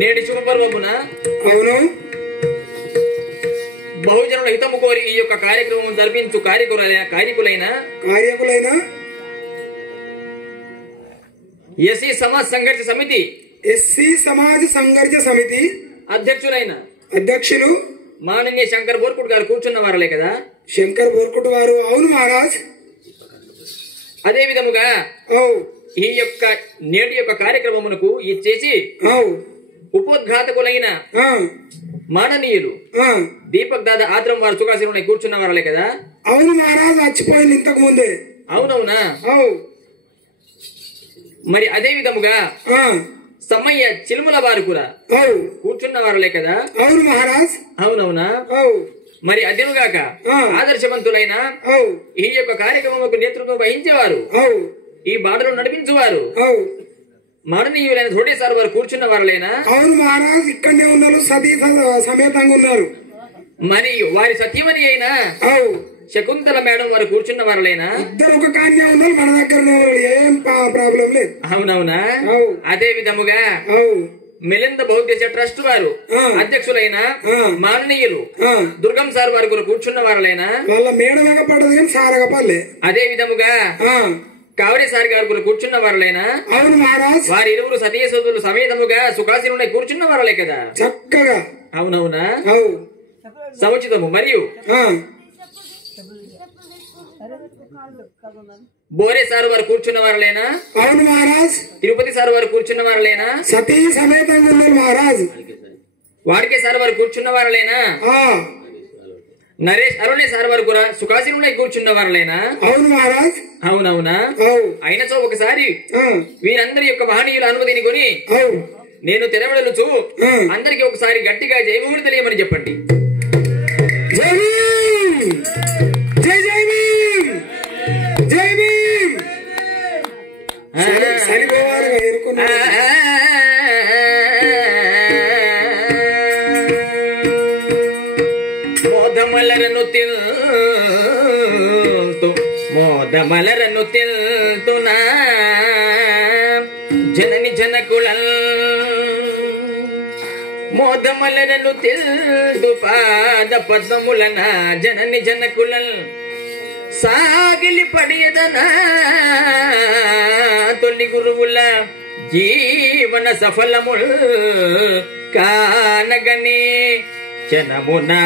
నేటి శుభపర్వమున అవును బహుజనుల హితము కోరి ఈ యొక్క కార్యక్రమం జరిపించు కార్యకులైన ఎస్సీ సమాజ్ సంఘర్ష సమితి అధ్యక్షులు మాననీయ శంకర్ బోర్కుట్ గారు కూర్చున్న వారలే కదా. శంకర్ బోర్కుట్ వారు. అవును మహారాజ్. అదే విధముగా ఈ యొక్క నేటి యొక్క కార్యక్రమమునకు ఇచ్చేసి ఉపోద్ఘాతకులైన మాననీయులు దీపక్ దాదా ఆత్రం వారు సుఖాసీనులై కూర్చున్న వారలే కదా. అవును మహారాజ్, మర్చిపోయింది ఇంతకు ముందే. అవునవునా. మరి అదే విధముగా సమయ్య చిలుముల వారు కూడా కూర్చున్న వారలే కదా. అవును మహారాజ్. అవునవునా. మరి అదేనుగాక ఆదర్శవంతులైన ఈ యొక్క కార్యక్రమం నేతృత్వం వహించేవారు, ఈ బాటలు నడిపించేవారు మాననీయులైన థోడేసారి వారు కూర్చున్న వారులేనా. అవును మహారాజ్, ఇక్కడనే ఉన్నారు, సతీ సమేతంగా ఉన్నారు. మరి వారి సతీమణి అయినా శకుంతల మేడం వారు కూర్చున్న వారులేనా. ఇద్దరు ఒక కాన్య ఉన్నారు, మన దగ్గరనే ఉన్నారు, ఏం ప్రాబ్లం లేదు. అవునవునా. అదే విధముగా మిలింద బౌద్ధ ట్రస్ట్ వారు అధ్యక్షులైన మాననీయులు దుర్గం సార్ వారు కూడా కూర్చున్న వారులేనా. వాళ్ళ మేడగా పడదు కానీ సారగా పడలే. అదే విధముగా కావడి సార్ గారు కూడా కూర్చున్న వారులేనా. అవును మహారాజ్. వారి ఇరువురు సతీయ సోదరులు సమేతముగా సుఖాసీనులై కూర్చున్న వారులే కదా. చక్కగా. అవునవునా. సముచితము. మరియు బోరే సార్ వారు కూర్చున్న వారులేనా. అవును మహారాజ్. తిరుపతి సార్ వారు కూర్చున్న వారులేనా. సతీ సమేతంగా ఉన్నారు మహారాజ్. వాడికే సార్ వారు కూర్చున్న వారులేనా. నరేష్ అరుణే సార్ వారు కూడా సుఖాసీనులై కూర్చున్న వారులేనా. అవును మహారాజ్. అవునవునా. అయినచో ఒకసారి వీరందరి యొక్క మహనీయుల అనుమతిని కొని నేను తెరవడలుచు అందరికి ఒకసారి గట్టిగా జయమూడి తెలియమని చెప్పండి. జై జై జై భీమ్, జై భీమ్. మోదమలరను తిల్తునా జనని జనకుళల్ మోదమలరను తిల్దు పాద పద్మములన జనని జనకుళల్ సాగిలి పడియదనా తొలి గురువుల జీవన సఫలముల్ కానగని జనమునా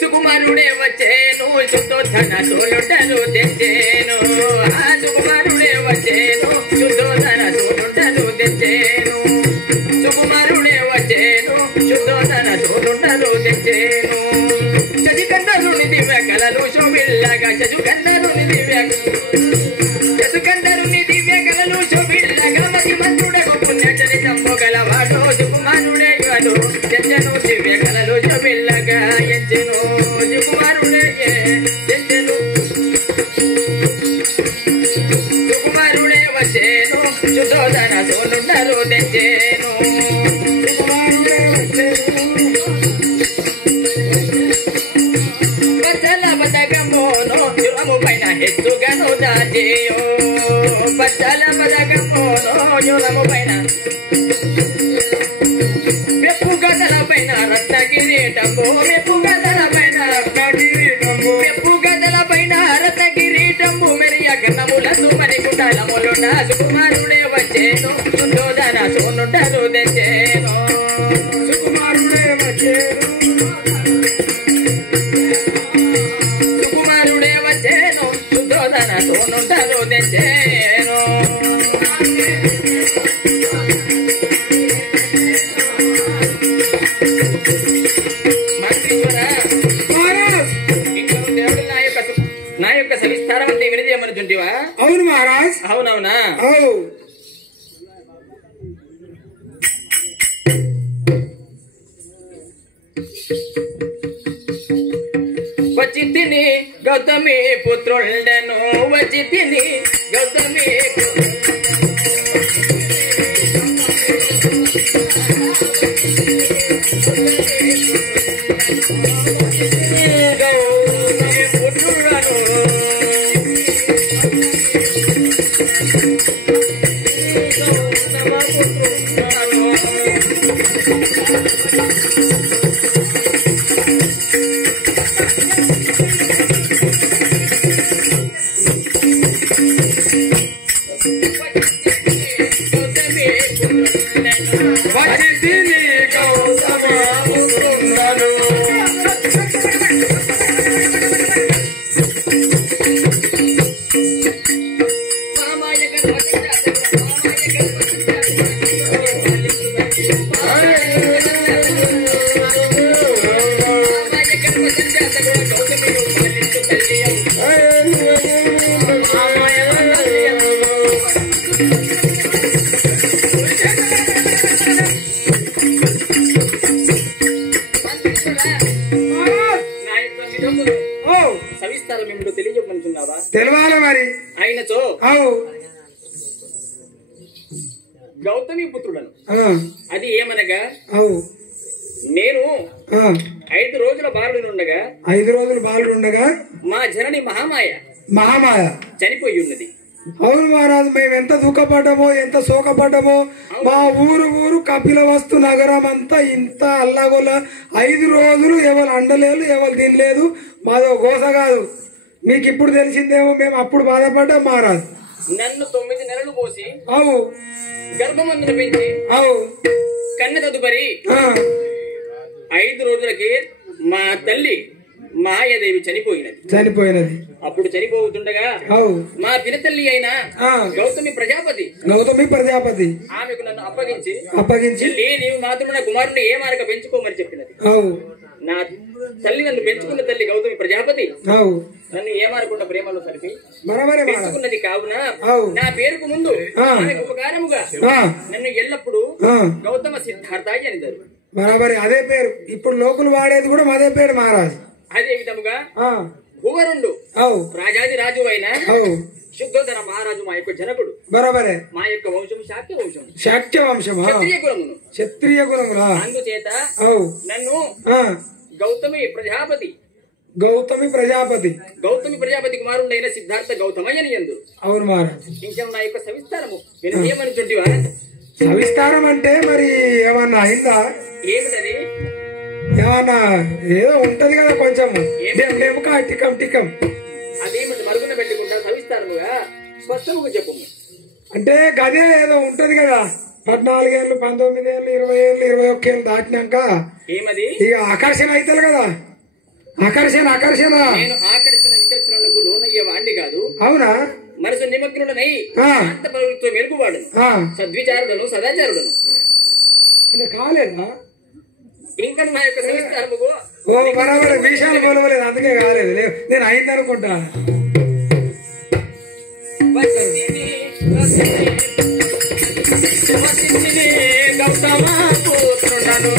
సుకుమారుడే వచ్చేను శుద్ధోధన సోలుంటలు తెచ్చేను. సుకుమారుడే వచ్చేను శుద్ధోధన సోలుంటలు తెచ్చేను. సుకుమారుడే వచ్చేను శుద్ధోధన సోలుంటలు తెచ్చేను. చదుకందరుని దివ్య కలలు శోభిల్లగా చదుకందరుని దివ్య కలలు శోభిల్లగా మతి మంత్రుడకు పుణ్యచరి చంపగలవాడు సుకుమారుడే గాడు తెచ్చను దివ్య కలలు శోభిల్లగా ఎంచెను. సుకుమారుడే తెచ్చను సుకుమారుడే వచ్చేను శుద్ధోధన సోలుండరు తెచ్చేను. పచ్చల బతకమోను యువము పైన ఎత్తుగను దాచేయో. పచ్చల బతకమోను యువము పైన మెప్పు గదల పైన రత్న కిరీటంబు. మెప్పు గదల పైన మెప్పు గదల పైన రత్న కిరీటంబు మెరియ కన్నములను మరి కుటాలములున్న సుకుమారుడే వచ్చేను శుద్ధోధన సోనుండరు తెచ్చేను. సుకుమారుడే వచ్చేను సుకుమారుడే వచ్చేను శుద్ధోధన సోనుండరు తెచ్చేను. నా యొక్క సవిస్తారం అంటే వినజేయమనుచుంటివా. అవును మహారాజ్. అవునవునా. వచ్చి వచ్చి తిని గౌతమి పుత్రుండను వచ్చి తిని గౌతమి సవిస్తారం ఏమిటో తెలియజెప్పనుకున్నావా? తెలవాలి మరి. ఆయనతో గౌతమి పుత్రుడను. అది ఏమనగా నేను 5 రోజుల బాలుడు ఉండగా మా జనని మహామాయ చనిపోయి ఉన్నది. అవును మహారాజు, మేము ఎంత దుఃఖపడ్డామో ఎంత శోకపడ్డామో. మా ఊరు కపిలవస్తు నగరం అంతా ఇంత అల్లగొల్ల 5 రోజులు ఎవరు అండలేదు, ఎవరు తినలేదు. మాదో గోస కాదు. మీకు ఇప్పుడు తెలిసిందేమో, మేము అప్పుడు బాధపడ్డాం మహారాజు. నన్ను 9 నెలలు పోసి గర్భమందున పెంచి కన్న తదుపరి 5 రోజులకి మా తల్లి మాయాదేవి చనిపోయినది. అప్పుడు చనిపోతుండగా మా పినతల్లి అయిన గౌతమి ప్రజాపతి ఆమెకు నన్ను అప్పగించి నీవు మాత్రం నా కుమారుని ఏ మార్గ పెంచుకోమని చెప్పినది. నా తల్లి నన్ను పెంచుకున్న తల్లి గౌతమి ప్రజాపతి నన్ను ఏ మార్గకుండా ప్రేమలో సరిపి పెంచుకున్నది. కావున నా పేరుకు ముందు ఆమెకు ఉపకారముగా నన్ను ఎల్లప్పుడూ గౌతమ సిద్ధార్థాయి అనిదారు. బరాబరి అదే పేరు. ఇప్పుడు లోకులు వాడేది కూడా అదే పేరు మహారాజు. అదే విధముగా భూవరుండు రాజాది రాజు అయిన శుద్ధోధర మహారాజు మా యొక్క జనకుడు. బరాబరే. మా యొక్క వంశం శాక్య వంశం క్షత్రియ గుణములు. అందుచేత నన్ను గౌతమి ప్రజాపతి కుమారుడైన సిద్ధార్థ గౌతమయ్య అని ఎందు. అవును మహారాజు. ఇంకా నా యొక్క సవిస్తారము నేను ఏమనుచుంటివా? సవిస్తారం అంటే మరి ఏమన్నా అయిందా? ఏమిటది? ఏమన్నా ఏదో ఉంటది కదా కొంచెం టికం. అదేమిటి మరుగున పెట్టకుండా సవిస్తారముగా స్పష్టముగా చెప్పు. అంటే గదే ఏదో ఉంటది కదా, 14 ఏళ్ళు 19 ఏళ్ళు 20 ఏళ్ళు 21 ఏళ్ళు దాటినాక ఏమది ఇక ఆకర్షణ అవుతుంది కదా. ఆకర్షణ నేను ఆకర్షణ వికర్షణలకు లోనయ్యే వాడిని కాదు. అవునా? మనసు నిమగ్నుడనై అంత ప్రవృత్తితో మెరుగువాడు, సద్విచారుడను సదాచారుడను అంటే కాలేదా? ఇంకా నా యొక్క సవిస్తారముకు బరాబర్ విషయాలు పోలవలేదు, అందుకే కాలేదు. నేను అయిందనుకుంటా. గౌతమ పుత్రుడను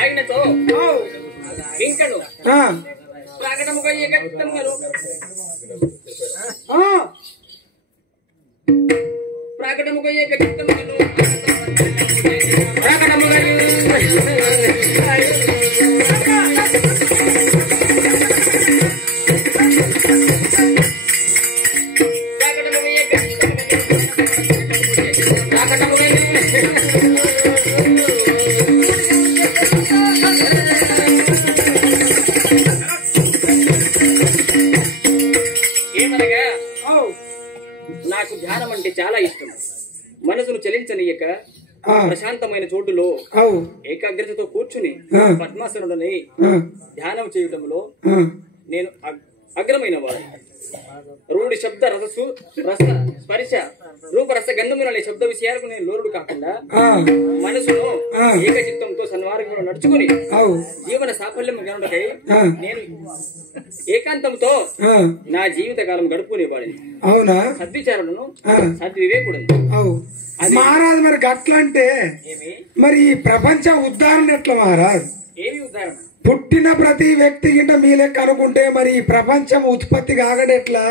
ఆయనతో ఇంకను ప్రకటముగా ఏకత్వములు ఏమనగా నాకు ధ్యానం అంటే చాలా ఇష్టం. మనసును చలించనీయక ప్రశాంతమైన చోటులో ఏకాగ్రతతో కూర్చుని పద్మాసనుడని ధ్యానం చేయటంలో నేను అగ్రమైన వాడు. రూఢి శబ్ద రససు రస స్పర్శ రూపరస గంధములనే శబ్ద విషయాలకు నేను లోరుడు కాకుండా మనసును ఏకచిత్తంతో సన్మార్గంలో నడుచుకుని జీవన సాఫల్యం గనుడకై నేను ఏకాంతంతో నా జీవిత కాలం గడుపుకునేవాడిని. అవునా? సద్విచారులను సద్వివేకుడు. మహారాజు మరి గట్లంటే మరి ఈ ప్రపంచ ఉద్ధరణ ఎట్లా మహారాజ్? ఏమి ఉదాహరణ? పుట్టిన ప్రతి వ్యక్తి గింట మీ లెక్క అనుకుంటే మరి ఈ ప్రపంచం ఉత్పత్తి కాకడెట్లా,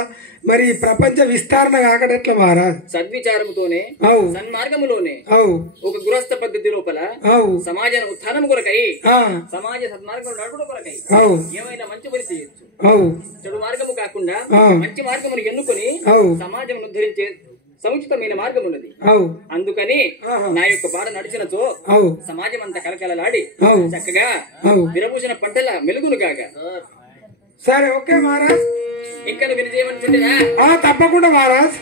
మరి ఈ ప్రపంచ విస్తరణ కాకడెట్లా మహారాజ్? సద్విచారముతోనే సన్మార్గములోనే ఒక గృహస్థ పద్ధతి లోపల సమాజ ఉత్థానం కొరకై సమాజ సన్మార్గం నడుపుడు కొరకై ఏమైనా మంచి పని చేయొచ్చు. చెడు మార్గము కాకుండా మంచి మార్గమును ఎన్నుకొని సమాజం ఉద్ధరించే సముచితమైన మార్గం ఉన్నది. అందుకని నా యొక్క బాధ నడిచినచో సమాజం అంతా కలకలలాడి చక్కగా విరభూషణ పంటల మెలుగును కాక. సరే, ఓకే మహారాజ్. ఇంకా నువ్వు వినిచేయమంటుండేనా? తప్పకుండా మహారాజ్.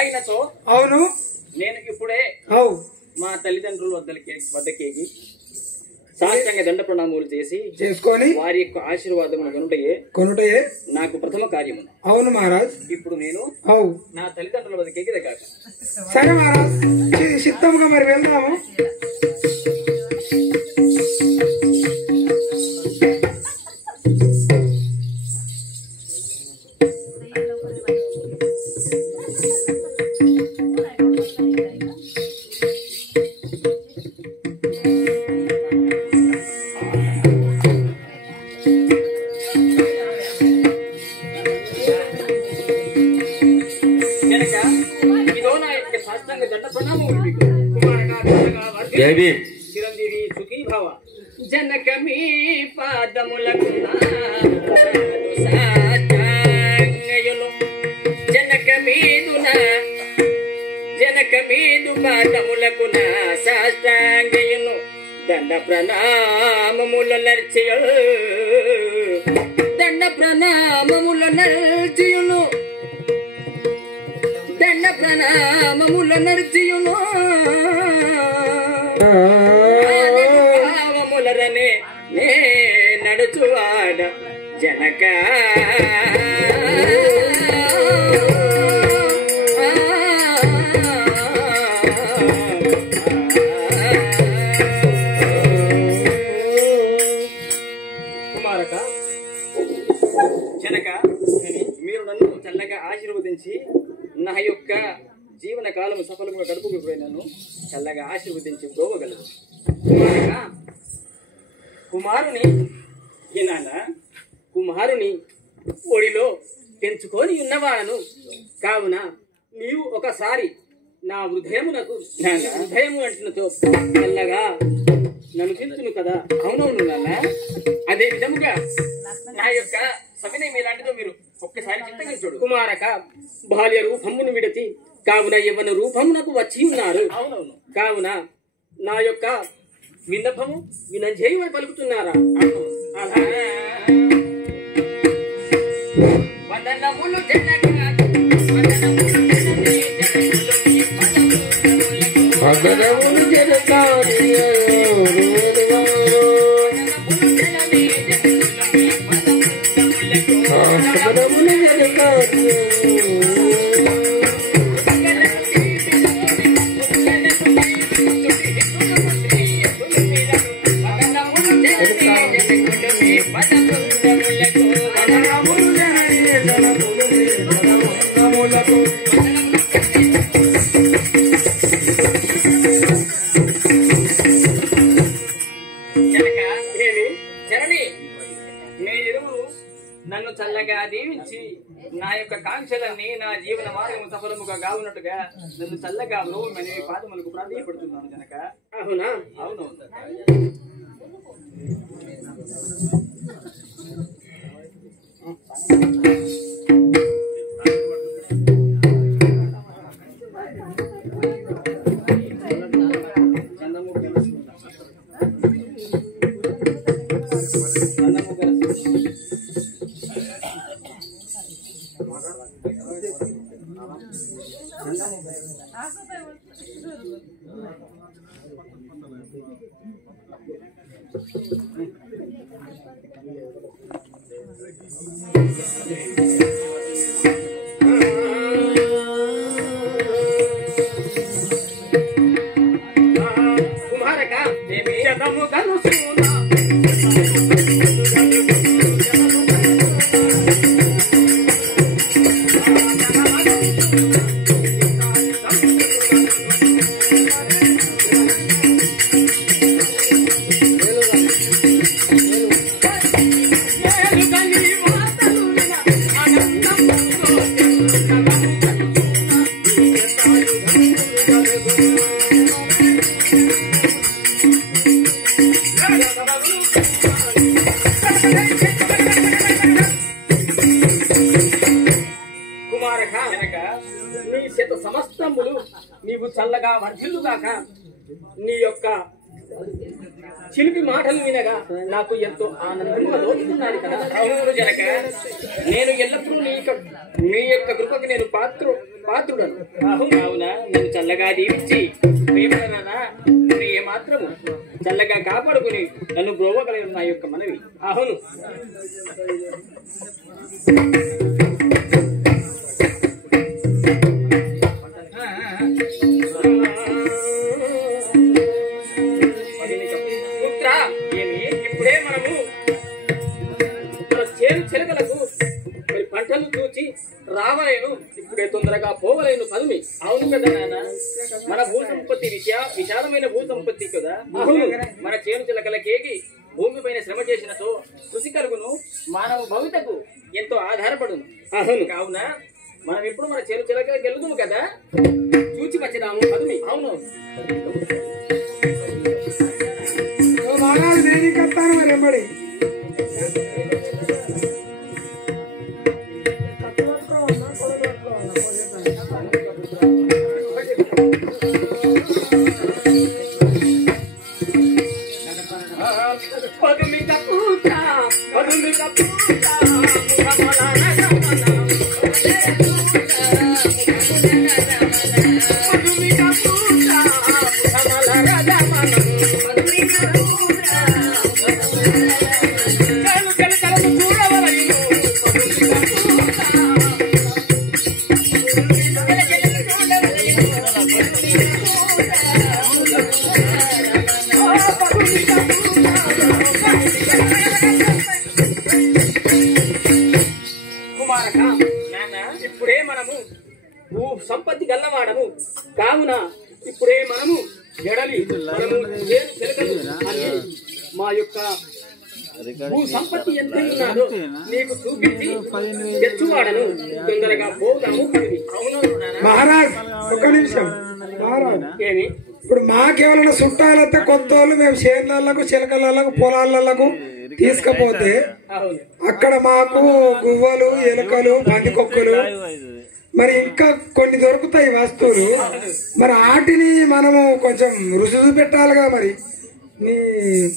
అయినతో అవును, నేను ఇప్పుడే మా తల్లిదండ్రుల వద్దకేగి సాష్టాంగ దండ ప్రణామములు చేసుకొని వారి యొక్క ఆశీర్వాదమును కొనుటయే నాకు ప్రథమ కార్యము. అవును మహారాజ్. ఇప్పుడు నేను నా తల్లిదండ్రుల వద్దకేగి దగ్గర. సరే మహారాజ్, చిత్తముగా మరి వెళ్దాము. చిరంజీవి సుఖీ భవ. జనక మీ పాదములకు జనక మీదు పాదములకు నా సాష్టాంగయును దండ ప్రణామముల నర్చయును దండ ప్రణామముల నర్చయును దండ ప్రణామముల నర్చయును భావములరనే నే నడుచువాడ జనక. కుమారక జనక, మీరు నన్ను చల్లగా ఆశీర్వదించి నా యొక్క జీవన కాలము సఫలముగా గడుపుకుపోయినను చల్లగా ఆశీర్వదించి గోవగలరు. కుమారుని ఒడిలో పెంచుకొని ఉన్నవాడను కావున నీవు ఒకసారి నా హృదయము అంటున్నతో చల్లగా నన్ను తెలుసును కదా. అవునవును నాన్న, అదే విధముగా నా యొక్క సవినయం ఎలాంటిదో మీరు ఒక్కసారి చిత్తగించుడు. కుమారక బాల్య రూపమును విడచి కావున యవ్వన రూపమునకు వచ్చి ఉన్నారు. అవునవును, కావున నా యొక్క విన్నపము వినజేయమని పలుకుతున్నారా? వందనములు జనక నన్ను చల్లగా దీవించి నా యొక్క కాంక్షలన్నీ నా జీవన మార్గము సఫలముగా గావునట్టుగా నన్ను చల్లగా బ్రోమని పాదములకు ప్రాధాన్యపడుతున్నాను జనక. అవునా? అవునవును. సమస్తములు నీవు చల్లగా వర్ధిల్లుగాక. నీ యొక్క చిలిపి మాటలు వినగా నాకు ఎంతో ఆనందంగా దోచుకున్నాను కదా. అవును జనక, నేను ఎల్లప్పుడూ మీ యొక్క కృపకు నేను పాత్రుడను. అవునా, నేను చల్లగా దీవించి ప్రియ మాత్రము చల్లగా కాపాడుకుని నన్ను బ్రోవగలిగిన నా యొక్క మనవి. అవును ఇప్పుడే మనము చిలకలకు పంటలు చూచి రావలేను, ఇప్పుడే తొందరగా పోవలేను పదుమి. అవును కదా నాన్న, మన భూ సంపత్తి విశాలమైన భూ సంపత్తి కదా. అవును, మన చేను చిలకలకేగి భూమి పైన శ్రమ చేసినతో కృషి కలుగును, మానవ భవితకు ఎంతో ఆధారపడును. అవును, కావున మనం ఎప్పుడు మన చేను చిలకలకు గెలుదుము కదా, చూచి వచ్చినాము పదుమి. అవును కత్తాను మరి ఎంబడి ఇప్పుడే మనము భూ సంపత్తి గల్లవాడము కావున ఇప్పుడే మనము ఎడలి మా యొక్క భూ సంపత్తి ఎంత ఉన్నాడో నీకు చూపించి తెచ్చువాడను, తొందరగా పోదాము. మహారాజ్ ఒక్క నిమిషం. మహారాజ్ ఏమి ఇప్పుడు మాకేవలన్నా చుట్టాలైతే కొత్త వాళ్ళు మేము చేనులకు చిలకలకు పొలాలకు తీసుకపోతే అక్కడ మాకు గువ్వలు ఎలుకలు పందికొక్కలు మరి ఇంకా కొన్ని దొరుకుతాయి వస్తువులు. మరి వాటిని మనము కొంచెం రుచి చూపెట్టాలిగా మరి నీ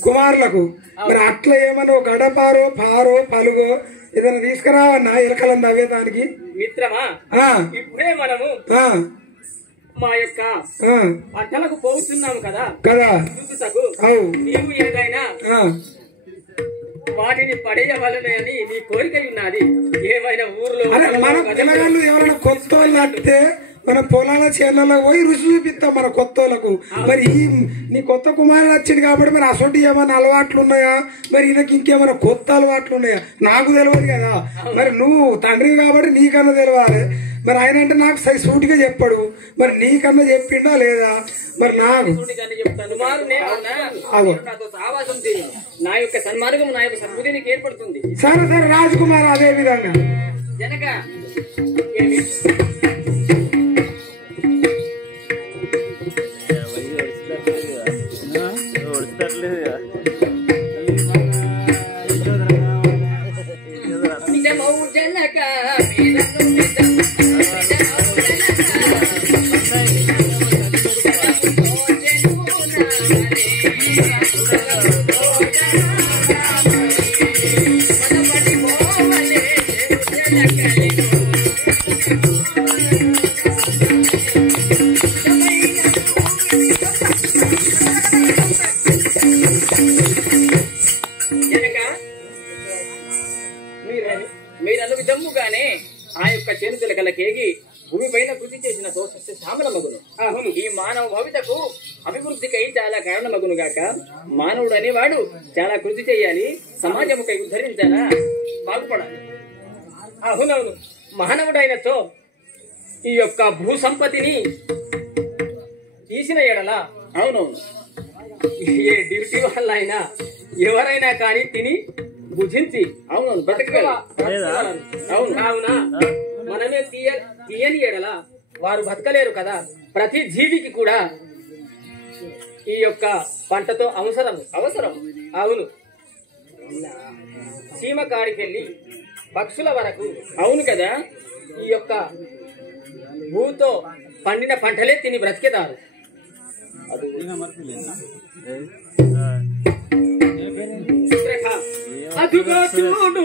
కుమారులకు. మరి అట్లా ఏమన్నా గడపారో పారో పలుగో ఏదైనా తీసుకురావన్నా ఎలకలను నవ్వేదానికి. మిత్రమా, ఇప్పుడే మనము మా యొక్క పంటలకు పోతున్నాము కదా కదా. నీవు ఏదైనా వాటిని పడేయవలనని నీ కోరిక ఉన్నది. ఏమైనా ఊర్లో మన పిల్లగాళ్ళు ఎవరైనా కొత్త వాళ్ళు నడితే మన పొలాల చేనులలో పోయి రుచి చూపిస్తాం మన కొత్త వాళ్ళకు. మరి నీ కొత్త కుమారుడు వచ్చింది కాబట్టి మరి అసొంటి ఏమైనా అలవాట్లు ఉన్నాయా, మరి ఈయనకి ఇంకేమైనా కొత్త అలవాట్లు ఉన్నాయా నాకు తెలియదు కదా. మరి నువ్వు తండ్రి కాబట్టి నీకన్నా తెలియాలి. మరి ఆయన అంటే నాకు సూటిగా చెప్పాడు, మరి నీకన్నా చెప్పిండా లేదా? మరి నాకు నా యొక్క సన్మార్గం నా యొక్క సద్బుద్ధి నీకు ఏర్పడుతుంది. సరే సరే రాజకుమార్, అదే విధంగా జనక మీరు అను విధముగానే ఆ యొక్క చేనుతుల కలకేగి భూమి పైన కృషి చేసిన సస్య శ్యామల మగును. ఈ మానవ భవితకు అభివృద్ధికై చాలా కారణమగును గాక మానవుడు అనేవాడు చాలా కృషి చేయాలి, సమాజముకై ఉద్ధరించాలా, బాగుపడాలి. అవునవును, మానవుడైనతో ఈ యొక్క భూ సంపత్తిని తీసిన ఎడల అవునవును ఏ డ్యూటీ వల్ల అయినా ఎవరైనా కానీ తిని భుజించి అవునవును బ్రతకగల. అవును కావున మనమే తీయని ఎడల వారు బతకలేరు కదా. ప్రతి జీవికి కూడా ఈ యొక్క పంటతో అవసరం. అవును, సీమ కాడికెళ్ళి పక్షుల వరకు అవును కదా ఈ యొక్క భూతో పండిన పంటలే తిని బ్రతికేదారు. అదుగో చూడు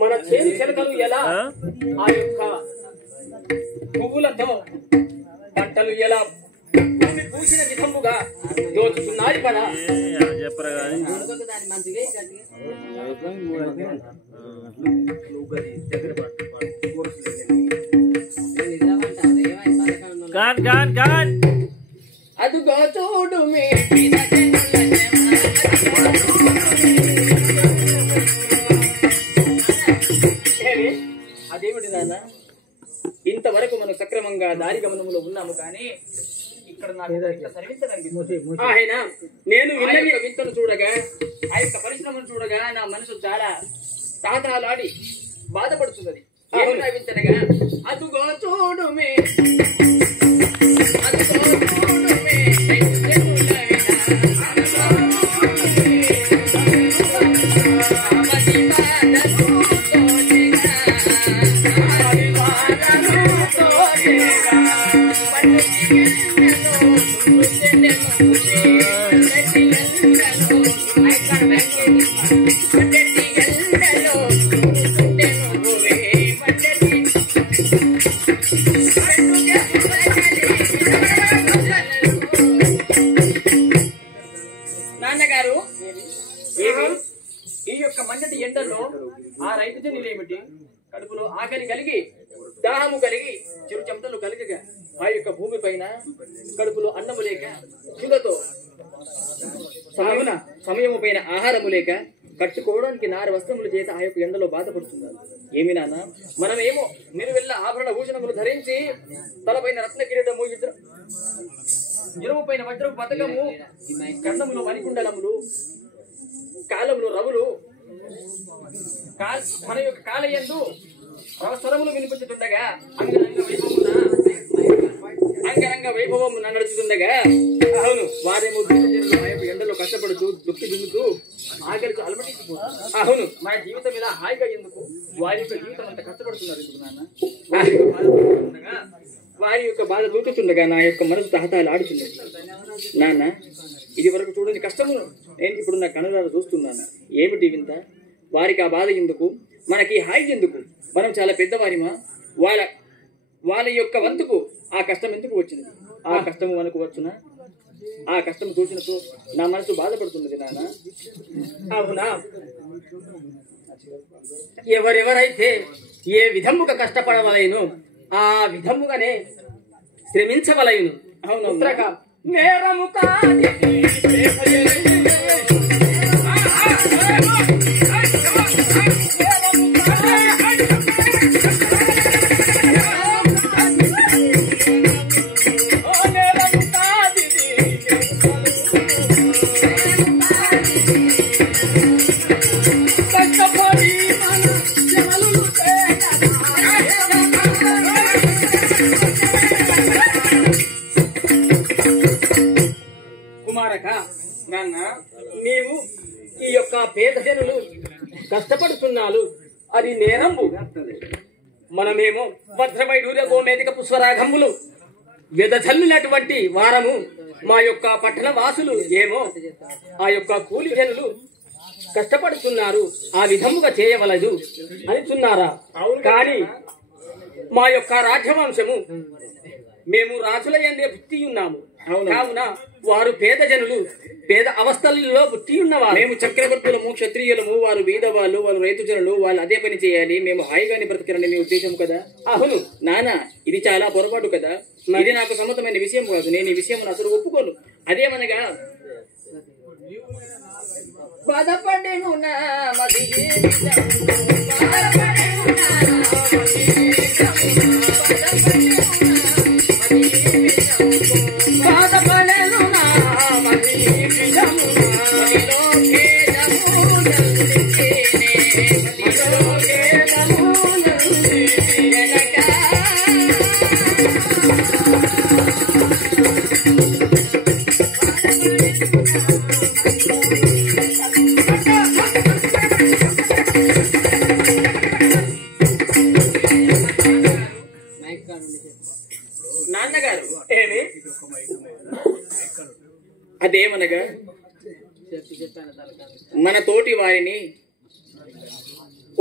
మన చేను చెలకలు ఎలా ఆ యొక్క పువ్వులతో పంటలు ఎలా భూమి పూసిన విధముగా దోచుతున్నాయి కదా. అదుగో చూడు అదేమిటి నాన్న, ఇంతవరకు మనం సక్రమంగా దారి గమనంలో ఉన్నాము కానీ ఇక్కడ నాకు సర్వించడానికి ఆయన నేను వింతను చూడగా ఆ యొక్క పరిశ్రమను చూడగా నా మనసు చాలా తాతాలాడి బాధపడుతున్నది. వింతనగా అదుగో చూడుమే నాన్నగారు, ఈ యొక్క మండటి ఎండల్లో ఆ రైతు జనులేమిటి కడుపులో ఆకలి కలిగి దాహము కలిగి చిరు చెమటలు కలిగగా ఆ యొక్క భూమి పైన కడుపులో అన్నము లేక చులతో సమయము పైన ఆహారము లేక కట్టుకోవడానికి నార వస్త్రములు చేత ఆ యొక్క ఎండలో బాధపడుతున్నారు. ఏమి నాన్న, మనమేమో నిరువెల్ల ఆభరణ భూషణములు ధరించి తలపైన రత్న కిరీటము ఇరువు పైన వజ్రపు పథకము కన్నములు మణికుండలములు కాలములు రవులు మన యొక్క కాలయందు అవసరములు వినిపించుతుండగా అంగరంగ వైభవము నడుచుతుండగా అవును వారేమో ఎండలో కష్టపడుతూ దుఃఖి దున్నుతూ ఆఖరికి అలమటించిపోతారు. అవును, మన జీవితం ఇలా హాయిగా ఎందుకు వారి యొక్క జీవితం అంత కష్టపడుతున్నారు ఎందుకు నాన్న? వారి యొక్క బాధ దూకుతుండగా నా యొక్క మనసు తహతాలు ఆడుతున్నది. నాన్న, ఇది వరకు చూడని కష్టమును నేను ఇప్పుడు నా కనులారా చూస్తున్నాను. ఏమిటి వింత? వారికి ఆ బాధ ఎందుకు, మనకి హాయి ఎందుకు? మనం చాలా పెద్దవారిమా? వాళ్ళ యొక్క వంతుకు ఆ కష్టం ఎందుకు వచ్చింది? ఆ కష్టము మనకు వచ్చునా? ఆ కష్టం చూసినతో నా మనసు బాధపడుతున్నది నాన్న. అవునా, ఎవరెవరైతే ఏ విధముగా కష్టపడవలైను ఆ విధముగానే శ్రమించవలైను. అవును, నేరము కాది నాన్న నీవు ఈ యొక్క పేద జనులు కష్టపడుతున్నారు అది నేరంబు. మనమేమో భద్రమైడూర గోమేధిక పుష్పరాగంబులు వెదజల్లినటువంటి వారము. మా యొక్క పట్టణ వాసులు ఏమో ఆ యొక్క కూలి జనులు కష్టపడుతున్నారు, ఆ విధముగా చేయవలదు అనుచున్నారా? కానీ మా యొక్క రాజ్యవంశము మేము రాజుల యందే పుట్టి ఉన్నాము. కావున వారు పేద జనులు పేద అవస్థలలో పుట్టి ఉన్నవారు. మేము చక్రవర్తులము, క్షత్రియులము, వారు బీదవాళ్ళు, వాళ్ళు రైతు జనులు, వాళ్ళు అదే పని చేయాలి, మేము హాయిగానే బ్రతకాలని మీ ఉద్దేశం కదా? అవును నానా, ఇది చాలా పొరపాటు కదా. ఇది నాకు సమ్మతమైన విషయం కాదు. నేను ఈ విషయం అసలు ఒప్పుకోను. అదేమనగా బాధపడేను నాన్నగారు ఏమి అదేమనగా మన తోటి వారిని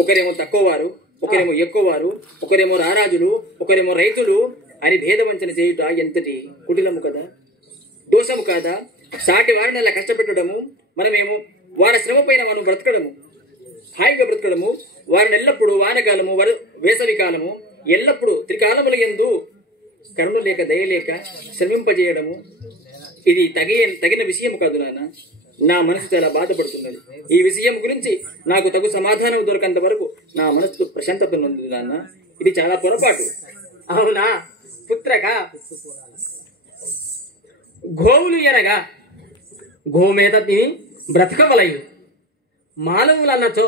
ఒకరేమో తక్కువ వారు, ఒకరేమో ఎక్కువ వారు, ఒకరేమో రారాజులు, ఒకరేమో రైతులు అని భేదవంచన చేయుట ఎంతటి కుటిలము కదా, దోషము కాదా? సాటి వారిని అలా కష్టపెట్టడము, మనమేమో వారి శ్రమ పైన మనం బ్రతకడము, హాయిగా బ్రతకడము, వారిని ఎల్లప్పుడూ వానకాలము, వేసవి కాలము, ఎల్లప్పుడూ త్రికాలముల యందు కరుణ లేక దయలేక శ్రమింపజేయడము ఇది తగిన విషయం కాదు నాన్న. నా మనసు చాలా బాధపడుతున్నది. ఈ విషయం గురించి నాకు తగు సమాధానం దొరకంత వరకు నా మనసు ప్రశాంతత ఉంది నాన్న. ఇది చాలా పొరపాటు. అవునా పుత్రక? గోవులు ఎనగా గోమేత తిని బ్రతకవలయు, మానవులన్నచో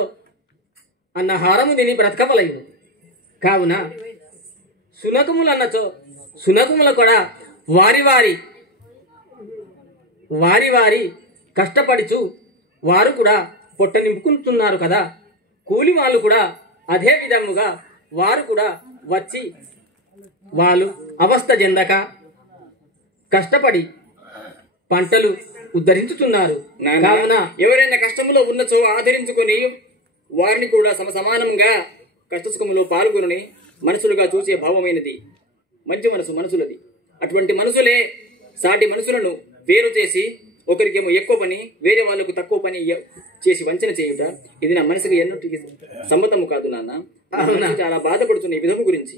అన్న హారము తిని బ్రతకవలయు. కావున సునకములన్నచో సునకముల కూడా వారి వారి కష్టపడుచు వారు కూడా పొట్ట నింపుకుంటున్నారు కదా. కూలి వాళ్ళు కూడా అదే విధముగా వారు కూడా వచ్చి వాళ్ళు అవస్థ చెందక కష్టపడి పంటలు ఉద్ధరించుతున్నారు. కావున ఎవరైనా కష్టములో ఉన్నచో ఆదరించుకొని వారిని కూడా సమానంగా కష్టసుఖములో పాల్గొని మనుషులుగా చూసే భావమైనది మంచి మనసులది. అటువంటి మనసులే సాటి మనుషులను వేరు చేసి ఒకరికేమో ఎక్కువ పని, వేరే వాళ్ళకు తక్కువ పని చేసి వంచన చేయుట ఇది నా మనసుకి ఎన్నటికి సమ్మతము కాదు నాన్న. చాలా బాధపడుతున్న ఈ విధము గురించి.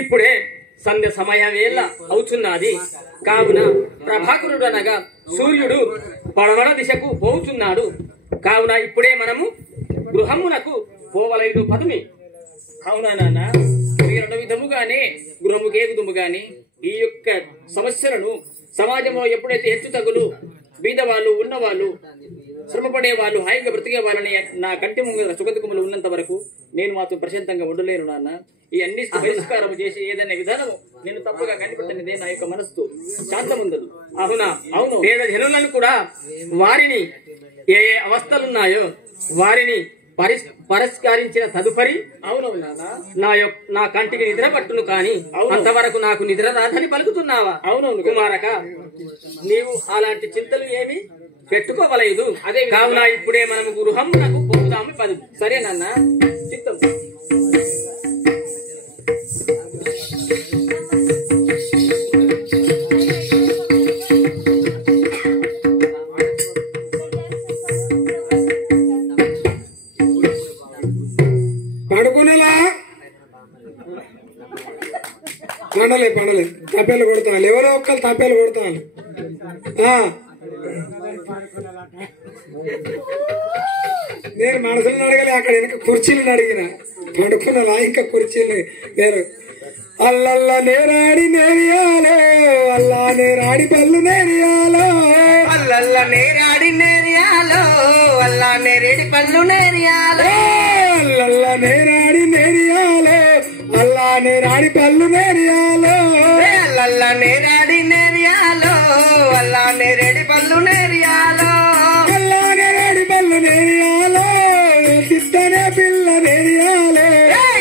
ఇప్పుడే సంధ్య సమయ వేళ అవుతున్నది. కావున ప్రభాకరుడు అనగా సూర్యుడు పడమర దిశకు పోతున్నాడు. కావున ఇప్పుడే మనము గృహమునకు పోవలైదు పదమి. అవునా నాన్న? రెండు విధముగానే గృహముకే విధముగాని ఈ యొక్క సమస్యలను సమాజంలో ఎప్పుడైతే హెచ్చు తగులు బీదవాళ్ళు, ఉన్నవాళ్ళు, శ్రమపడే వాళ్ళు, హాయిగా బ్రతికే వాళ్ళని నా కంటి ముందు సుఖదుఖములు ఉన్నంత వరకు నేను మాత్రం ప్రశాంతంగా ఉండలేను నాన్న. ఈ అన్ని పరిష్కారం చేసి ఏదైనా విధానము నేను తప్పుగా కనిపెట్టనిదే నా యొక్క మనస్సు శాంతం ఉండదు. అవునా? అవును. పేద జనులను కూడా వారిని ఏ అవస్థలున్నాయో వారిని పరిష్కరించిన తదుపరి అవునవునా నా కంటికి నిద్ర పట్టును కాని అంతవరకు నాకు నిద్ర రాదని పలుకుతున్నావా? అవునవును కుమారక, నీవు అలాంటి చింతలు ఏమి పెట్టుకోవలేదు. అదే కావున ఇప్పుడే మనము గృహం నాకు పోతాము పని. సరేనన్నా చిత్తం. పడుకునేలా పండలే తప్పేలు కొడతాను. ఎవరో ఒక్కరు తప్పేలు కొడతాను. నేను మనసులను అడగలే, అక్కడ వెనక కుర్చీలను అడిగిన. పడుకునేలా ఇంకా కుర్చీలు వేరు. అల్లల్ల నేరాడి నేరియాలో, అల్లా నేరాడి పళ్ళు నేరియాలో, అల్లల్ల నేరాడి నేరియాలో, అల్లా నేరేడి పళ్ళు నేరియాలో, అల్లల్ల నేరాడి నేరియాలో, అల్లా నేరాడి పళ్ళు నేరియాలో, అల్లల్ల నేరాడి నేరియాలో, అల్లా నేరేడి పళ్ళు నేరియాలో, అల్లా నేరాడి పళ్ళు నేరియాలో, తిట్టనే పిల్ల నేరియాలో,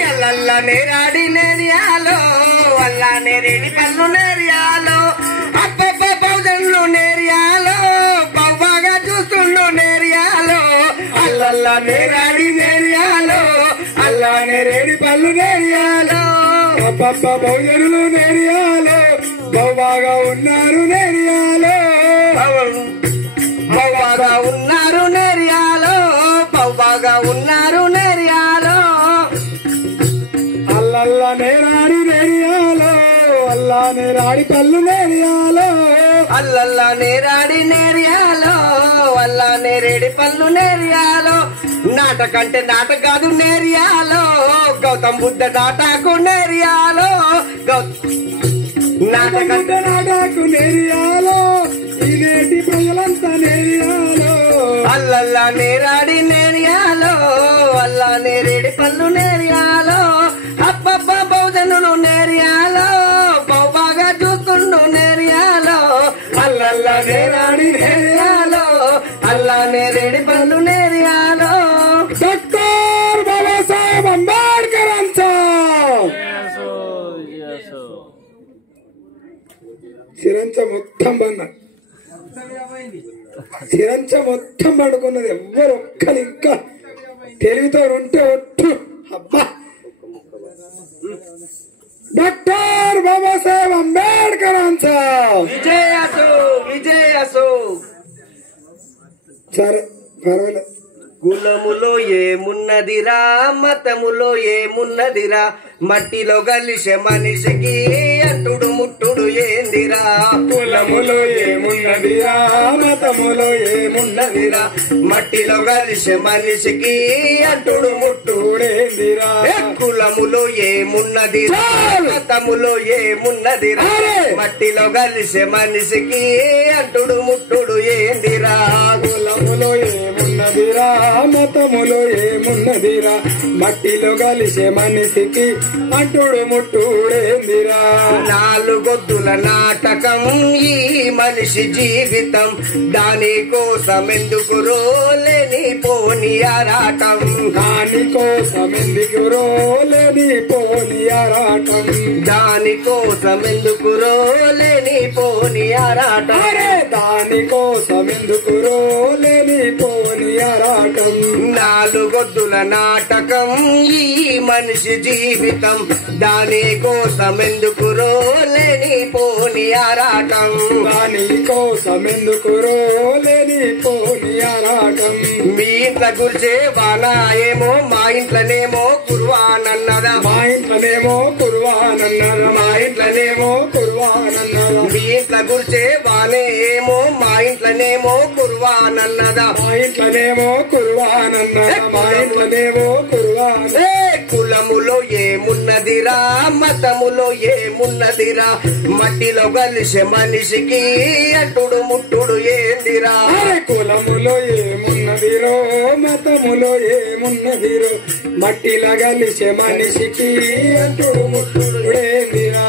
అల్లల్ల నేరాడి నేరియాలో, అల్లా నేరేడి పళ్ళు నేరియాలో, అప్పప్ప పౌదన్లు నేరియాలో, బాగా చూస్తుండు నేరియాలో, అల్లల్ల నేరాడి నేరియాలో, అల్లా నేరేడి పళ్ళు నేరియాలో, అప్పప్ప భోజనులు నేరియాలో, బాగా ఉన్నారు నేరియాలో, బాగా ఉన్నారు నేరియాలో, బాగా ఉన్నారు నేరియాలో, అల్లల్ల నేరాడి నేరియాలో, అల్లా నేరాడి పళ్ళు నేరియాలో, అల్లల్ల నేరాడి నేరియాలో, అల్లా నేరేడి పళ్ళు నేరియాలో, నాటకంటే నాట కాదు నేరియాలో, గౌతమ్ బుద్ధ నాటకు నేరియాలో, నాటకంటే నాటకు నేరియాలో, ఇదేటి ప్రజలంతా నేరియాలో, అల్లల్ల నేరాడి నేరియాలో, అల్లా నేరేడి పళ్ళు నేరియాలో, అప్పప్ప బౌద్ధనులు నేరియాలో, బాగా చూస్తుండు నేరియాలో, అల్లల్ల నేరాడి నేరియాలో, అల్లా నేరేడి పళ్ళు నేరియాలో, డాక్టర్ బాబాసాహెబ్ అంబేడ్కర్ అంతా సిరంచ మొత్తం బంద, సిరంచ మొత్తం పడుకున్నది. ఎవ్వరు ఒక్కరు ఇంకా తెలివితో ఉంటే ఒట్టు. అబ్బా, డాక్టర్ బాబాసాహెబ్ అంబేడ్కర్ అంతా విజయసు విజయసు. సరే పర్వాలేదు. కులములో ఏమున్నదిరా, మతములో ఏమున్నదిరా, మట్టిలో కలిసే మనిషికి అంటుడు ముట్టుడు ఏందిరా, కులములో ఏమున్నదిరా, మతములో ఏమున్నదిరా, మట్టిలో కలిసే మనిషికి అంటుడు ముట్టుడేందిరా, కులములో ఏమున్నదిరా, మతములో ఏమున్నదిరా, మట్టిలో కలిసే మనిషికి అంటుడు ముట్టుడు ఏందిరా, కులములో ఏమున్నదిరా, మతములో ఏమున్నదిరా, మట్టిలో కలిసే మనిషికి అంటుడు ముట్టుడేందిరా, నాలుగొద్దుల నాటకం ఈ మనిషి జీవితం, దానికోసం ఎందుకు రోలేని పోని ఆరాటం, దానికోసం ఎందుకు రోలేని పోని ఆరాటం, దానికోసం ఎందుకు రోలేని పోని ఆరాటం, దానికోసం ఎందుకు రోలేని పోని ఆరాటం, నాలుగొద్దుల నాటకం ఈ మనిషి జీవితం, దానికోసం ఎందుకు రోలేని పోని ఆరాటం, దానికోసం ఎందుకు రోలేని పోని ఆరాటం, మీ ఇంట్లో గురిచే వానా ఏమో, మా ఇంట్లోనేమో కుర్వానన్నదా, మా ఇంట్లోనేమో కుర్వానన్నారు, మా ఇంట్లోనేమో కుర్వానన్నారు, మీ ఇంట్లో గురిచే వానే ఏమో, మా ఇంట్లోనేమో కుర్వానన్నదా, మా ఇంట్లోనేమో కుర్వానన్నారు, మా ఇంట్లోనేమో కుర్వాన. కులములో ఏమున్నదిరా, మతములో ఏమున్నదిరా, మట్టిలో కలిసే మనిషికి అంటుడు ముట్టుడు ఏందిరా, కులములో ఏమున్నదిరో, మతములో ఏమున్నదిరో, మట్టిలో కలిసే మనిషికి అంటుడు ముట్టుడేందిరా,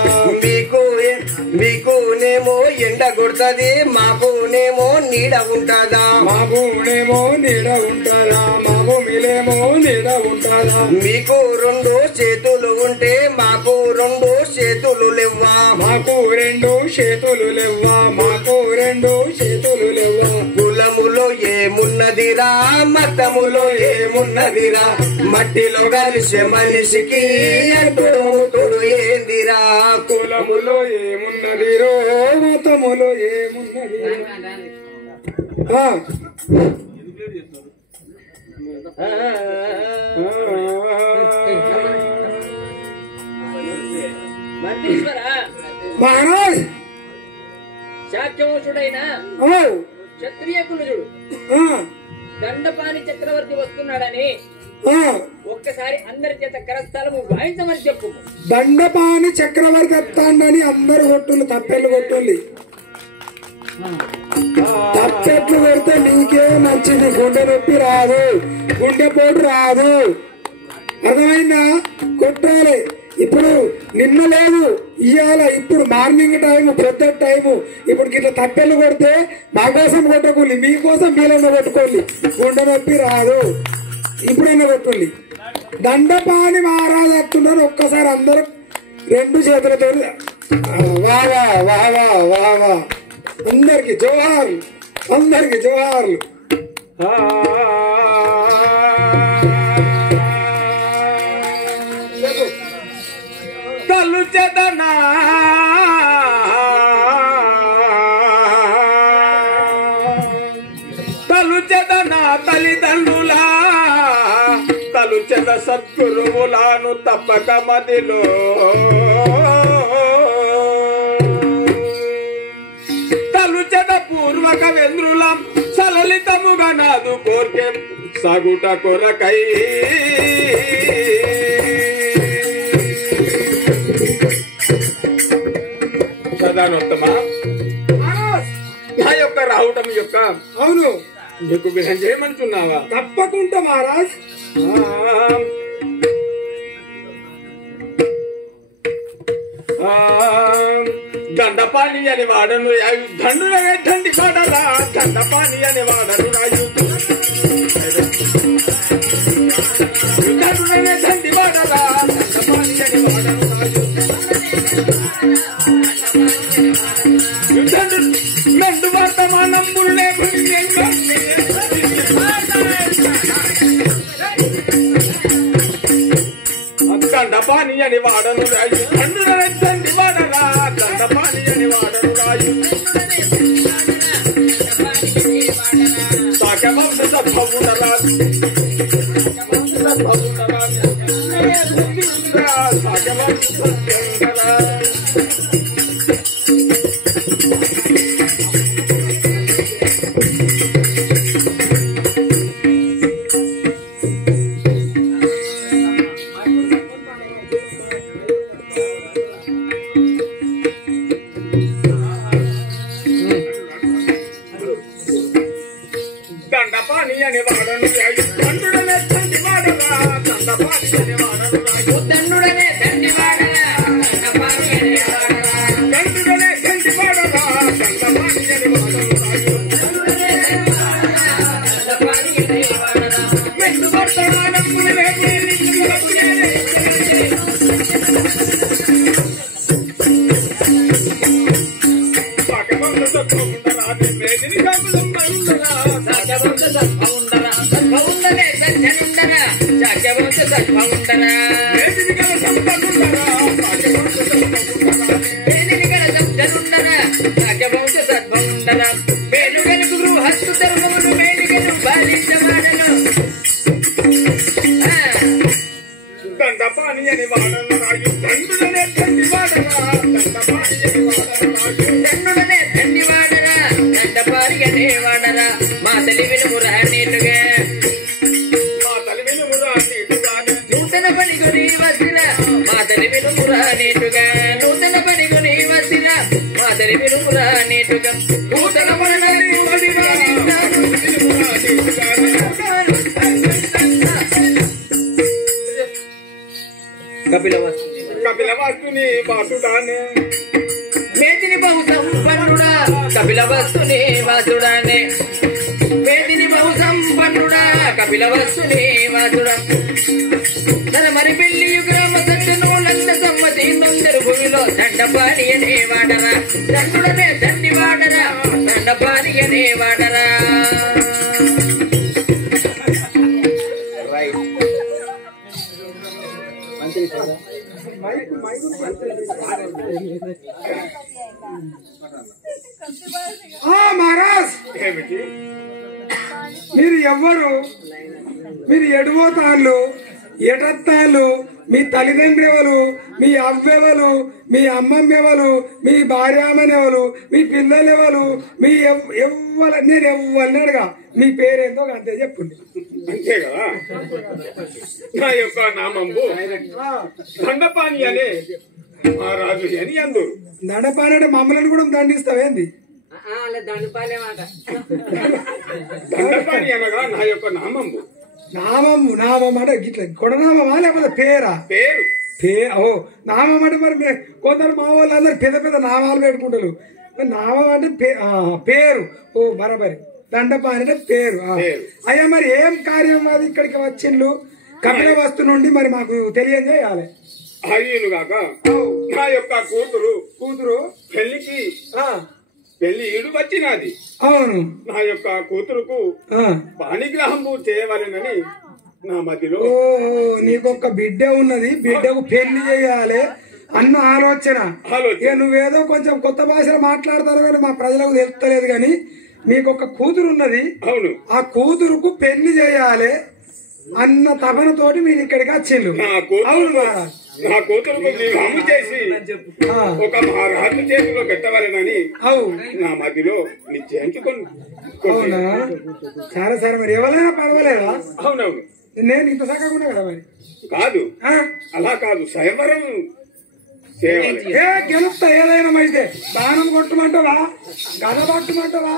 మీకునేమో ఎండ కొడుతుంది, మాకునేమో నీడ ఉంటదా, మాకునేమో నీడ ఉంటారా, మాకు నీలేమో నీడ ఉంటాదా మీకు 2 చేతులు ఉంటే మాకు 2 చేతులు లేవా మాకు 2 చేతులు లేవా మాకు 2 చేతులు లేవా కులములో ఏమున్నదిరా మతములో ఏమున్నదిరా మట్టిలో కలిసే మనిషికి తోడు ఏందిరా కులములో ఏమున్నదిరో మతములో ఏమున్నది మహారాజ్ శాక్యవంశుడైన క్షత్రియ కులజుడు దండపాణి చక్రవర్తి వస్తున్నాడని ఒక్కసారి అందరి చేత కరస్థలము వాయించమని చెప్పు. దండపాణి చక్రవర్తి వస్తాడని అందరు కొట్టులు తప్పెళ్ళు కొట్టుల్లి తప్పెట్లు కొడితే నీకే నచ్చింది గుండె నొప్పి రాదు గుండెపోటు రాదు అర్థమైందా కొట్టాలి ఇప్పుడు నిన్న లేదు ఇవాళ ఇప్పుడు మార్నింగ్ టైము పెద్ద టైము ఇప్పుడు ఇట్లా తప్పెళ్ళు కొడితే మా కోసం కొట్టకూలి మీకోసం మీలన్న కొట్టుకోండి గుండె నొప్పి రాదు ఇప్పుడైనా కొట్టుకోండి దండపాణి మహారాజు వస్తున్నారు ఒక్కసారి అందరూ 2 చేతులతో వావా వావా వావా అందరికి జోహార్లు అందరికి జోహార్లు తలుచెదనా తలుచెదనా తల్లిదండ్రులా తలుచెద సద్గురువులాను తప్పక మదిలో తలుచెద పూర్వక వెంద్రులం సలలితముగా నాదు కోర్కె సాగుట కొరకై సదానోత్తమ నా యొక్క రావటం యొక్క అవును నీకు విధం చేయమంటున్నావా తప్పకుండా మహారాజ్ దండపాణి అని వాడను దండులనే దండి వాడరా దండపాణి అని వాడను దండులనే దండి వాడరా దండపాణి అని వాడను మెండు వర్తమానములే దండపాణి అని వాడను రాయు దండులనే దండి వాడరా దండపాణి అని వాడను రాయు సాకవంశ సద్భవుడరా సాకవంశ సద్భవుడరా దండపాణి అని వాడను దండుడనే దండి వాడరా దండపాణి అని వాడను దండుడనే దండి వాడరా దండపాణి అని వాడరా దండుడనే దండి వాడరా దండపాణి అని వాడను దండపాణి అని వాడరా మెండు వర్తమానములే సాకవంశ సద్భవుడరా మేదిని కాపులంబరుండరా శాక్యవంశ సద్భవుండరా సద్భవుండనే సజ్జనుండరా శాక్యవంశ సద్భవుండరా మేదిని గల సంపన్నుండరా సాకవంశ సద్భవుడరా వేదిని గల సజ్జనుండరా శాక్యవంశ సద్భవుండరా వేణుగను గృహస్థు ధర్మములు వేణిగను బాలించమాడను దండపాణి అని వాడను రాయు దండులనే దండి వాడరా దండపాణి అని వాడను రాయు దండుడనే దండి వాడరా దండపాణి అని వాడరా మా తెలివిని మురాణీలుగా మా తలివిని మురానీటుగానే నూతన పనిగుని వసిల మా తెలివిని మురానీటుగా నూతన పనిగుని వసిల మా తెలివిని మురానీటుగా నూతన పని కపిలవాస్తుని వాసుడానే మేదిని బహు సంపన్నుడా కపిల వస్తుని వాసుడానే మేదిని బహు సంపన్నుడా కపిలవస్తునే వాసుడా మరి పెళ్లి గ్రామ సజ్జను లండ సమ్మతి నొందరు భూమిలో దండపాణి అనే వాడరా దండుడనే దండి వాడరా దండపాణి అనే వాడరా మహారాజ్ మీరు ఎవ్వరు? మీరు ఎడువోతాళ్ళు, ఎటత్తాళ్ళు, మీ తల్లిదండ్రులు ఎవరు, మీ అవ్వెవరు, మీ అమ్మమ్మెవరు, మీ భార్యామనెవరు, మీ పిల్లలు ఎవరు, మీ నేను ఎవ్వరినడుగా మీ పేరేందో అంతే చెప్పండి. అంతే కదా. నా యొక్క నామంబు దండపాణి అనే మహారాజు అని అందరు. దండపాణి అంటే మమ్మల్ని కూడా దండిస్తావేంది? దండపాణి అనగా నా యొక్క నామంబు. నామం అంటే గిట్ల కొడనామా లేకపోతే పేరా? పేరు. నామం అంటే మరి కొందరు మా వాళ్ళు అందరు పెద్ద పెద్ద నామాలు పెట్టుకుంటారు. నామం అంటే పేరు. బరాబరి. దండపాణి అంటే పేరు. అయ్యా మరి ఏం కార్యం అది ఇక్కడికి వచ్చిండ్లు కపిలవస్తు నుండి మరి మాకు తెలియజేయాలి. అయ్యను కాక నా యొక్క కూతురు పెళ్లి ఈడు వచ్చినది. అవును. నా యొక్క కూతురుకు పాణిగ్రహము చేయవలెనని నా మధ్యలో. నీకొక్క బిడ్డ ఉన్నది, బిడ్డకు పెళ్లి చేయాలి అన్న ఆలోచన. నువ్వేదో కొంచెం కొత్త భాషలో మాట్లాడతారు కానీ మా ప్రజలకు తెలుస్తలేదు కానీ మీకొక కూతురు ఉన్నది. అవును. ఆ కూతురుకు పెళ్లి చేయాలి అన్న తపనతోటి మీరు ఇక్కడికి వచ్చిండ్రు. అవును. నా కూతురుకు వివాహం చేసి ఒక మహారాజు చేతిలో పెట్టవాలనని నా మధ్యలో నిశ్చయించుకొని. అవునా? సరే మరి ఎవరైనా పర్వాలేదా? అవునవును. నేను ఇంత చక్కగా కదా మరి. కాదు, అలా కాదు, స్వయంవరం గెలుపుతా. ఏదైనా అయితే దానం కొట్టమంటావా, గద పట్టమంటావా,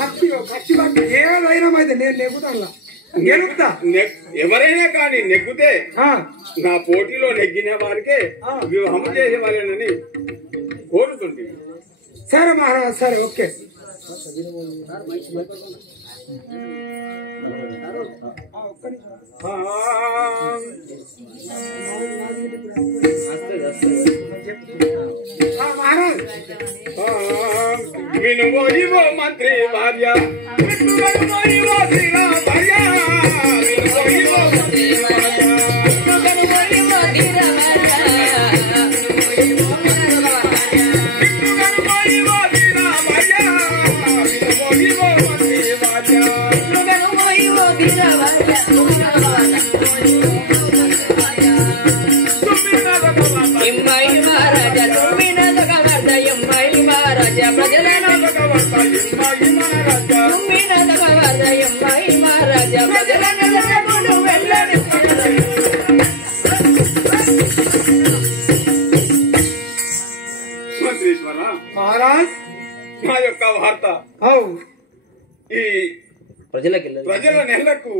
కత్తి పట్టు, ఏదైనా అయితే నేను నెగ్గుతాను, గెలుపుతా. ఎవరైనా కానీ నెగ్గితే నా పోటీలో నెగ్గిన వారికే వివాహం చేసేవారేనని కోరుతుంది. సరే మహారాజ్, సరే, ఓకే. మహారాజ్ వినువో మంత్రి భార్య మహారాజ్ నా యొక్క వార్త ఈ ప్రజల నెలకు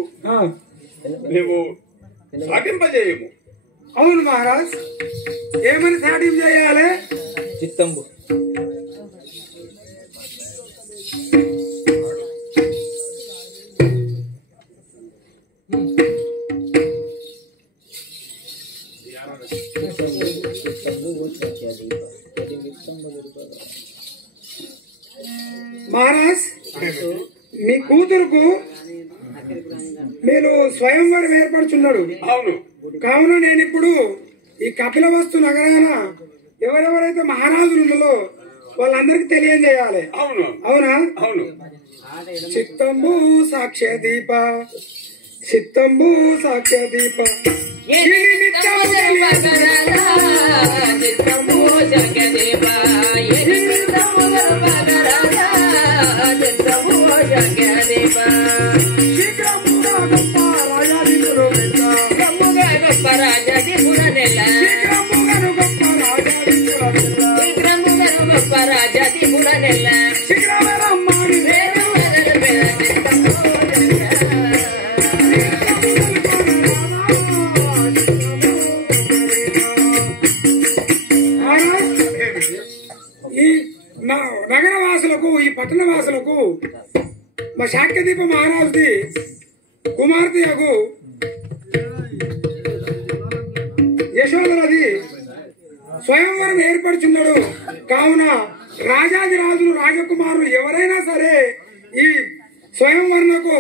మేము సాటింపజేయము. అవును మహారాజ్, ఏమని సాటింపు చేయాలి? చిత్తంబు మహారాజ్, మీ కూతురుకు మీరు స్వయంవరం ఏర్పడుచున్నాడు. అవును. కావున నేను ఇప్పుడు ఈ కపిలవస్తు నగరాన ఎవరెవరైతే మహారాజులు ఉన్నారో వాళ్ళందరికీ తెలియజేయాలి. అవును. అవునా? అవును. చిత్తంబు సాక్ష్య దీప, చిత్తంబు సాక్ష్య దీప, ఈ నగరవాసులకు, ఈ పట్టణ వాసులకు మా శాక్యదీప మహారాజుది కుమార్తెకు యశోదరది స్వయంవరం ఏర్పడుచున్నాడు. కావున రాజాది రాజులు రాజకుమారులు ఎవరైనా సరే ఈ స్వయంవరణకు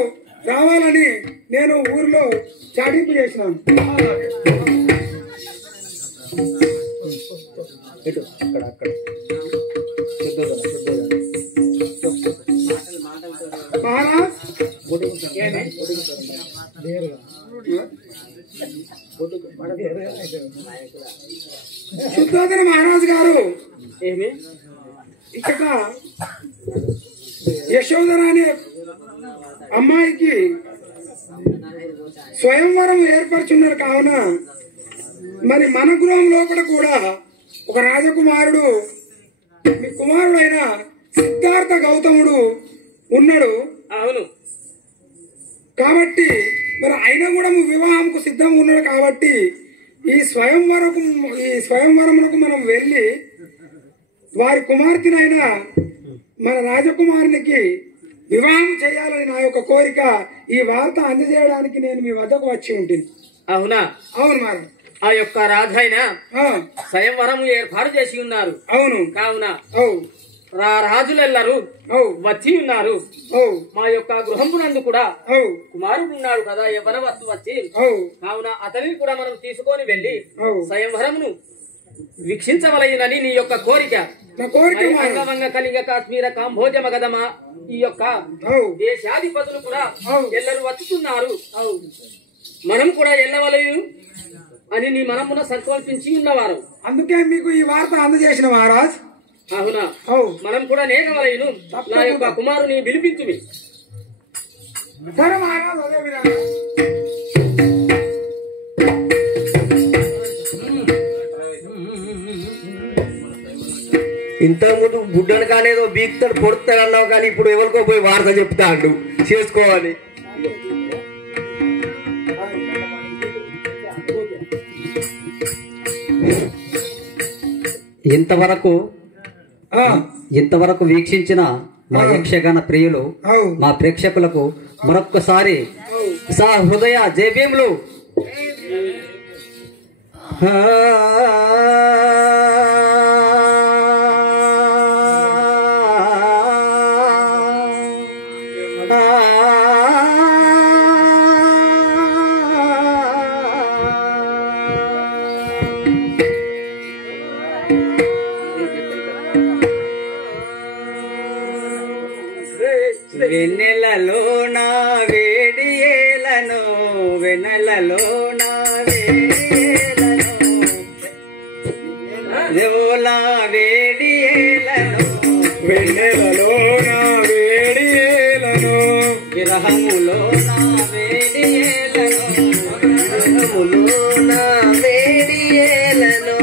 రావాలని నేను ఊరిలో చాటింపు చేసినాను. మహారాజ్ శుద్ధోదన మహారాజు గారు ఇక్కడ యశోదర అనే అమ్మాయికి స్వయంవరం ఏర్పరుచున్నారు. కావున మరి మన గృహం లోపల కూడా ఒక రాజకుమారుడు మీ కుమారుడైన సిద్ధార్థ గౌతముడు ఉన్నాడు. అవును. కాబట్టి మరి అయినా కూడా వివాహంకు సిద్ధంగా ఉన్నాడు. కాబట్టి ఈ స్వయంవరములకు మనం వెళ్ళి వారి కుమార్తెనైనా మన రాజకుమారునికి వివాహం చేయాలని నా యొక్క కోరిక. ఈ వార్త అందజేయడానికి నేను మీ వద్దకు వచ్చి ఉంటుంది. అవునా? అవును మరి ఆ యొక్క రాజైన స్వయంవరం ఏర్పాటు చేసి ఉన్నారు. అవును. కావున అవు రాజులెల్లరూ వచ్చి ఉన్నారు. మా యొక్క గృహమునందు కూడా కుమారుడు ఉన్నాడు కదా, యవ్వన వస్తు వచ్చి. కావున అతనిని కూడా మనం తీసుకొని వెళ్లి స్వయంవరమును వీక్షించవలయనని నీ యొక్క కోరిక. అంగవంగ కలిగ కాశ్మీర కాంభోజ మగధమ ఈ యొక్క దేశాధిపతులు కూడా ఎల్లరూ వచ్చుతున్నారు. మనం కూడా ఎల్లవలయు అని నీ మనమున సంకల్పించి ఉన్నవారు. అందుకే మీకు ఈ వార్త అందజేసిన మహారాజ్. అవునా? మనం కూడా నేగవలయను. నా యొక్క కుమారుని పిలిపించుమి. సరే మహారాజ్. అదే విధంగా ఇంత ముందు బుడ్డను కానేదో బీక్తాడు పొడుతాడు అన్నావు, కానీ ఇప్పుడు ఎవరికో పోయి వార్త చెప్తా అంటూ చేసుకోవాలి. ఇంతవరకు వీక్షించిన మా యక్షగాన ప్రియులు మా ప్రేక్షకులకు మరొక్కసారి సా హృదయ జయభీములు. వెన్నెలలో నా వేడియేలను, వెన్నెలలో నా వేడియేలను, దేవోలా వేడియేలను, వెన్నెలలో నా వేడియేలను, విరహములో నా వేడియేలను, విరహములో నా వేడియేలను,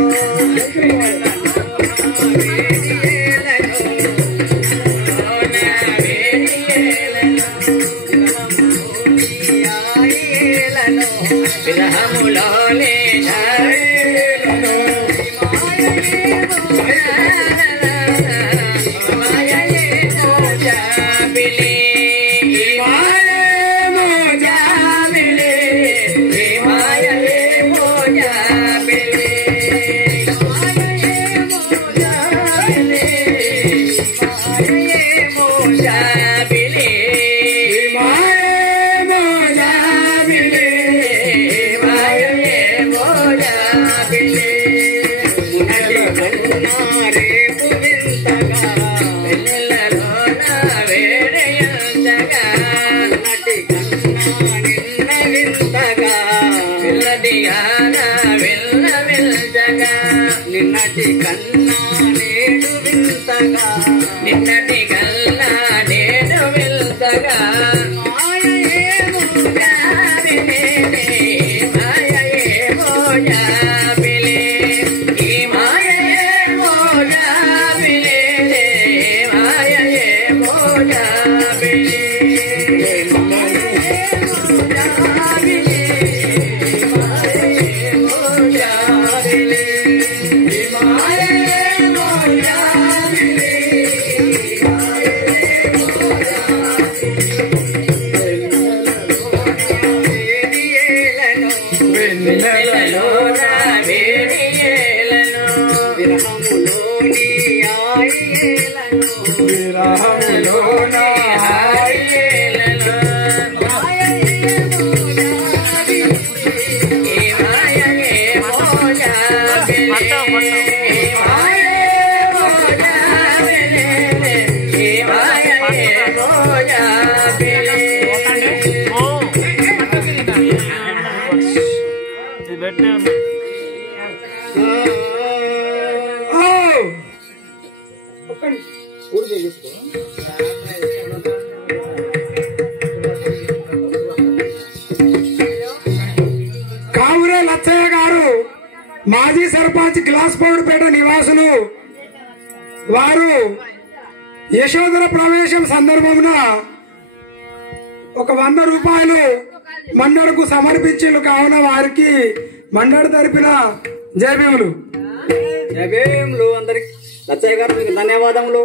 విరహములోనే నిన్నటి కన్నా నేడు వింతగా, నిన్నటి కన్నా నేడు వింతగా, మాయయే మోజాబిలే, మాయయే మోజాబిలే, ఈ మాయయే మోజాబిలే, మాయయే మోజాబిలే, విరహములోని హాయిలను విరహములోని హాయిలను కావురే లచ్చయ్య గారు మాజీ సర్పంచ్ గ్లాస్పౌడ్పేట నివాసులు. వారు యశోధర ప్రవేశం సందర్భమున ఒక 100 రూపాయలు మండడకు సమర్పించారు. కావున వారికి మండడ తరపున జయభీములు. అందరికి లచ్చయ్య గారు ధన్యవాదములు.